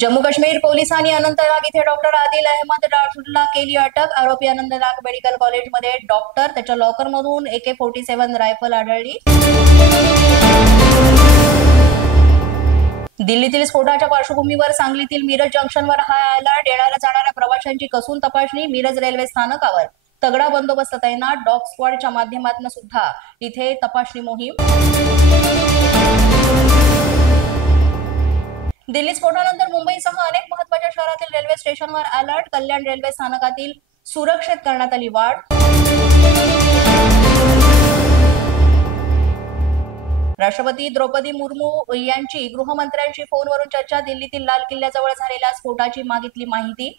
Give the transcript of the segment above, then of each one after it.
जम्मू काश्मीर पोलिसांनी अनंतनाग इथे डॉक्टर आदिल अहमद राठोडला केली अटक। आरोपी अनंतनाग मेडिकल कॉलेजमध्ये डॉक्टर त्याच्या लॉकरमधून AK-47 रायफल आढळली। दिल्लीतील स्फोटाच्या पार्श्वभूमीवर सांगलीतील मिरज जंक्शनवर हाय अलर्ट। येणाऱ्या जाणाऱ्या प्रवाशांची कसून तपासणी। मिरज रेल्वे स्थानकावर तगडा बंदोबस्त तैनात। डॉग स्क्वॉडच्या माध्यमातून सुद्धा इथे तपासणी मोहीम। दिल्ली स्फोटानंतर मुंबईसह अनेक महत्त्वाच्या शहरातील रेल्वे स्टेशनवर अलर्ट। कल्याण रेल्वे स्थानकातील सुरक्षेत करण्यात आली वाढ। राष्ट्रपती द्रौपदी मुर्मू यांची गृहमंत्र्यांशी फोनवरून चर्चा। दिल्लीतील लाल किल्ल्याजवळ झालेल्या स्फोटाची मागितली माहिती।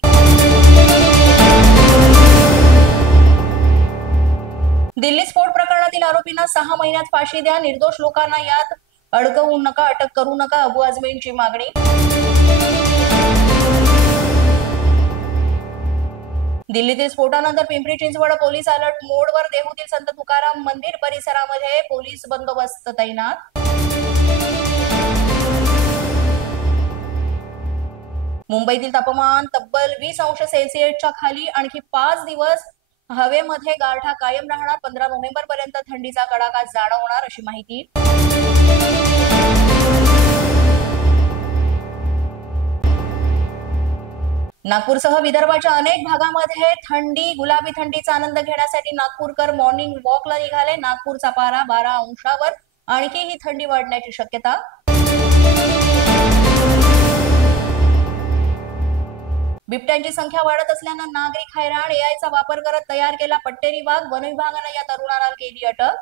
दिल्ली स्फोट प्रकरणातील आरोपींना 6 महिन्यात फाशी द्या। निर्दोष लोकांना यात अडकवू नका, अटक करू नका, अबू आझमींची मागणी। दिल्लीतील स्फोटानंतर पिंपरी चिंचवड पोलीस अलर्ट मोडवर। देहूतील संत तुकाराम मंदिर परिसरामध्ये पोलीस बंदोबस्त तैनात। मुंबईतील तापमान तब्बल 20 अंश सेल्सिअसच्या खाली। आणखी 5 दिवस हवेमध्ये गारठा कायम राहणार। 15 नोव्हेंबर पर्यंत थंडीचा कडाका जाणवणार अशी माहिती। नागपूरसह विदर्भाच्या अनेक भागामध्ये थंडी, गुलाबी थंडीचा आनंद घेण्यासाठी नागपूरकर मॉर्निंग वॉकला निघाले। नागपूरचा पारा 12 अंशावर। आणखी ही थंडी वाढण्याची शक्यता। बिबट्यांची संख्या वाढत असल्यानं नागरिक हैराण। AIचा वापर करत तयार केला पट्टेरी वाघ। वन विभागाने या तरुणाला केली अटक।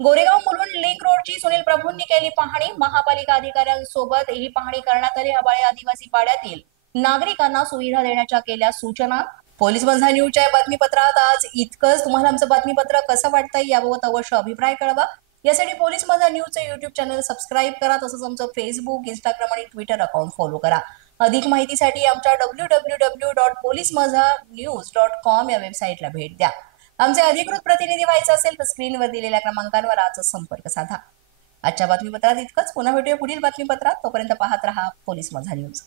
गोरेगाव मुलुंड लिंक रोडची सुनील प्रभूंनी केली पाहणी। महापालिका अधिकाऱ्यांसोबत ही पाहणी करण्यात आली। हबाळे आदिवासी पाड्यातील नागरिकांना सुविधा देण्याच्या केल्या सूचना। पोलीस माझा न्यूजच्या बातमीपत्रात आज इतकंच। तुम्हाला आमचं बातमीपत्र कसं वाटतंय याबाबत अवश्य अभिप्राय कळवा। यासाठी पोलीस माझा न्यूजचे YouTube चॅनल सबस्क्राईब करा। तसंच आमचं फेसबुक, इंस्टाग्राम आणि ट्विटर अकाउंट फॉलो करा। अधिक माहितीसाठी आमच्या www.policemazhanews.com या वेबसाईटला भेट द्या। आमचे अधिकृत प्रतिनिधी व्हायचे असेल तर स्क्रीनवर दिलेल्या क्रमांकांवर आजच संपर्क साधा। आजच्या बातमीपत्रात इतकंच। पुन्हा भेटूया पुढील बातमीपत्रात। तोपर्यंत पाहत रहा पोलीस माझा न्यूज।